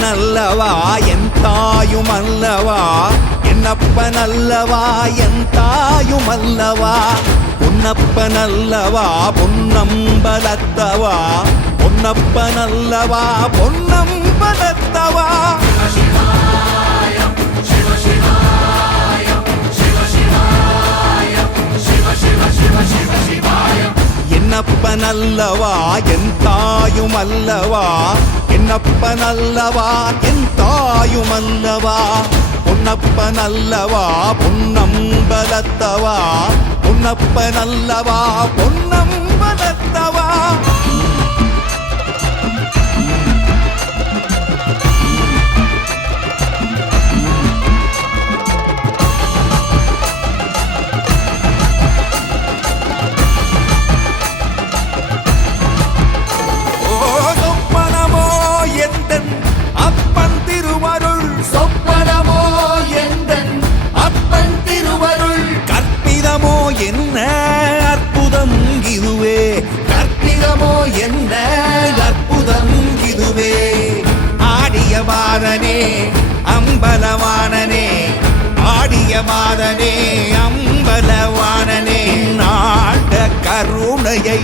என்னப்பனல்லவா என் தாயுமல்லவா என்னப்பனல்லவா என் தாயுமல்லவா பொன்னப்பனல்லவா பொன்னம்பலத்தவா பொன்னப்பனல்லவா பொன்னம்பலத்தவா என்னப்பனல்லவா என் தாயுமல்லவா என்னப்பனல்லவா என் தாயுமல்லவா பொன்னப்பனல்லவா பொன்னம்பலத்தவா பொன்னப்பனல்லவா பொன்னம்பலத்தவா என்ன அற்புதம் இதுவே கற்பிதமோ என்ன அற்புதம் இதுவே ஆடிய மாதனே அம்பலவானனே ஆடிய மாதனே அம்பலவானனே நாட கருணையை